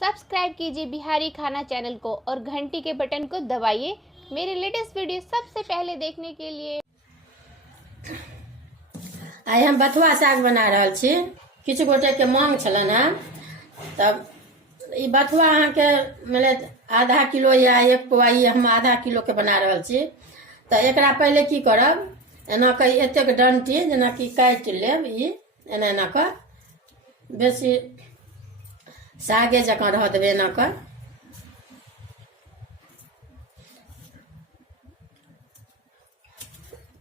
Subscribe कीजिए बिहारी खाना channel को और घंटी के बटन को दबाइए मेरे लेटेस्ट वीडियो सबसे पहले देखने के लिए। आई हम बथुआ साग बना रहल छी। किछु गोटे के मांग छलन है, तब ई बथुआ अहाँ के मिले आधा किलो या 1 पौआ हम आधा किलो के बना रहल छी। तो एकरा पहले की करब, एना के एतेक डंटी जेना कि काट लेब, ई एना एना के बेसी सागे जकाँ रह देबै एना के।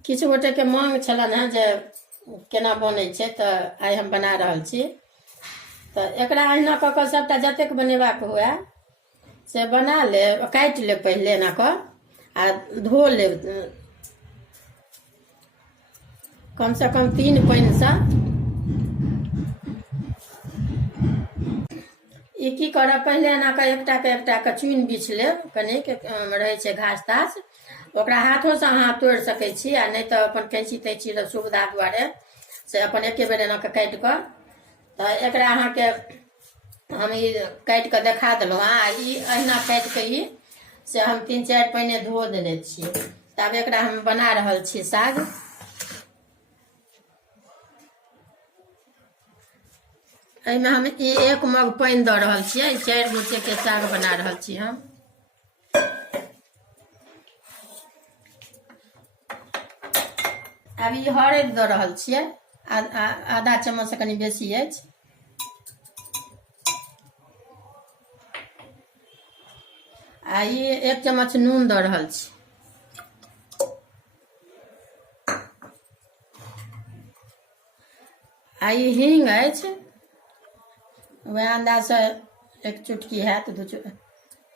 किछु गोटे के मांग छलन है जे केना बनै छै, तो आइ हम बना रहल छी। तो एकरा अहिना कऽ कऽ सबटा जतेक बनेबाक हुए से बना लेब, काटि लेब पहले एना कऽ आ धो लेब कम से कम 3 पानि से। ई की करब, पहले एना कऽ एकटा के चुनि बिछ लेब, कनिक रहै छै घास तास, ओकरा हाथों से अहाँ तोड़ि सकै छी, आ नहीं तो अपन कैंची तैंची सुविधा दुआरे से अपन एके बेर एना के काटि कऽ। तो एकरा अहाँ के हम ई काटि कऽ देखा देलहुँ। ई अहिना काटि कऽ ई से हम 3-4 पानि धो देने छियै। तब एकरा हम बना रहल छी साग। एहिमे हम 1 मग पानि दऽ रहल छियै। 4 गोटे के साग बना रहल छी हम। अब ई हरैद दऽ रहल छियै, आधा चम्मच से कनि बेसी अछि। आ ई 1 चम्मच नून दऽ रहल छी। आ ई हींग अछि, वह अंदाज से 1 चुटकी हैत 2 चुटकी,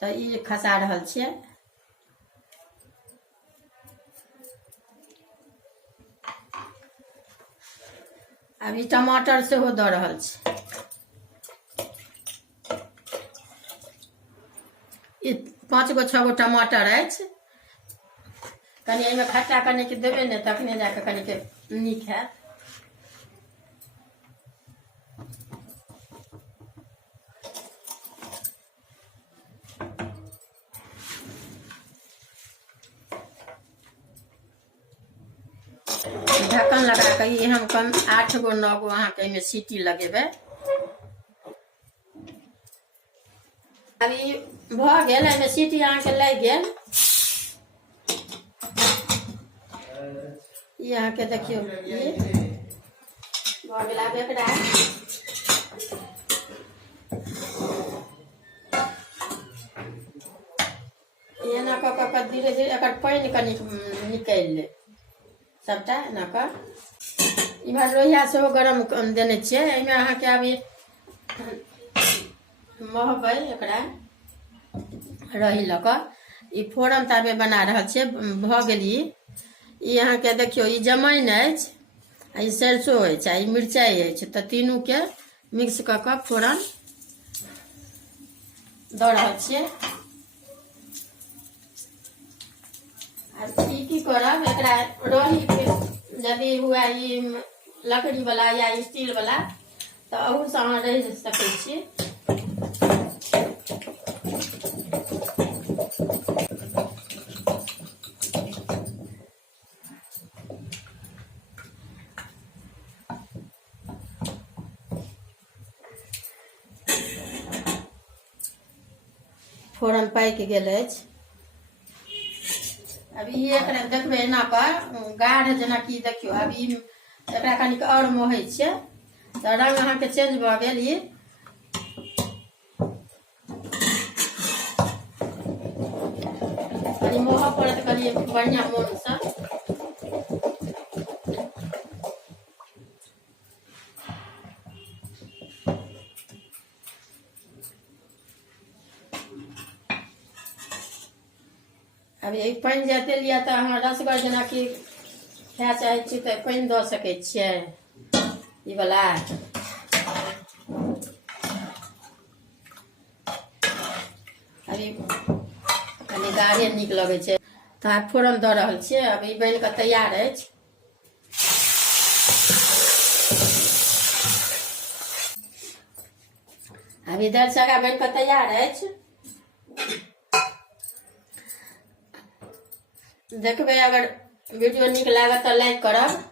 तो ई खसा रहल छियै। अब ई टमाटर सेहो दऽ रहल छी। ई 5 गो 6 गो टमाटर अछि। कनि एहिमे खट्टा कनि के देबै ने, तखने जाके कनि के नीक हैत। ढक्कन लगा के ई हम कम 8 गो 9 गो अहाँ के एहिमे सीटी लगेबै। अब ई भऽ गेल, एहिमे सीटी अहाँ के लागि गेल। ई अहाँ के देखियौ ई भऽ गेल। आब एकरा एना कऽ कऽ धीरे धीरे एकर पानि कनि निकालि ले सबटा एना कऽ। इमहर लोहिया सेहो गरम देने छियै। एहिमे अहाँ के अब ई महबै एकरा रही लऽ कऽ। ई फोरन ताबे बना रहल छियै, भऽ गेल। ई अहाँ के देखियौ ई जमाइन अछि, आ ई सरसों अछि, आ ई मिरचाई अछि। तो तीनू के मिक्स कऽ कऽ फोरन दऽ रहल छियै। ई की करब, एकरा रही के यदि हुए ई लकड़ी वाला या स्टील वाला, तो अहू से अहाँ रह सकै छी। फोरन पाकि गेल अछि। अब ई एकरा देखबै एना पर गाढ़ जेनाकि देखियौ। अब ई एकरा कनिक और मोहै छियै, तो रंग अहाँ के चेंज भऽ गेल। ई कनि मोह पड़त कनि बढ़िया मोन से। अब एक पानि जे देलियै, तो अहाँ रसगर जेनाकि खाय चाहै छी तो पानि दऽ सकै छियै ई वाला। अभी कनि गाढ़े नीक लगै छै, तो आब फोरन दऽ रहल छियै। अब ई बनि कऽ तैयार अछि। अब अभी दालि सगा बनि कऽ तैयार अछि। देखबै, अगर वीडियो नीक लागत तऽ लाइक करब।